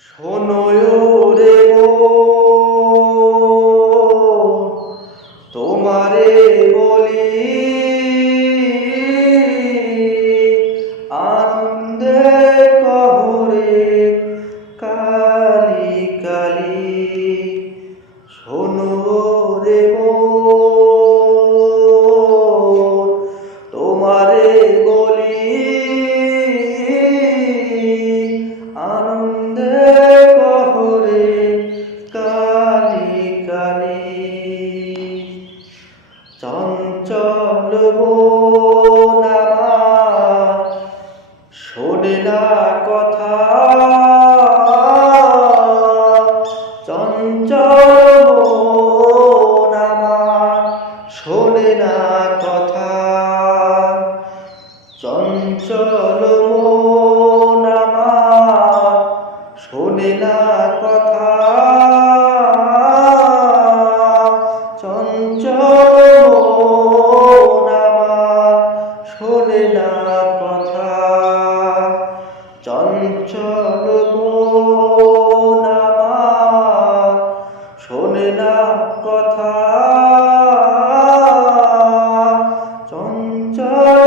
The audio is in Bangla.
শোনো রে তোমারে বলি আনন্দে কহরে কালি কালি শোনো রে তোমারে বলি আনন্দে কহরে কালি কালি চঞ্চল মন আমার শোনে না কথা চঞ্চল মন আমার শোনে না কথা চঞ্চল মন আমার শোনে না কথা চঞ্চল মন আমার শোনে না কথা চঞ্চল মন আমার শোনে না কথা চঞ্চল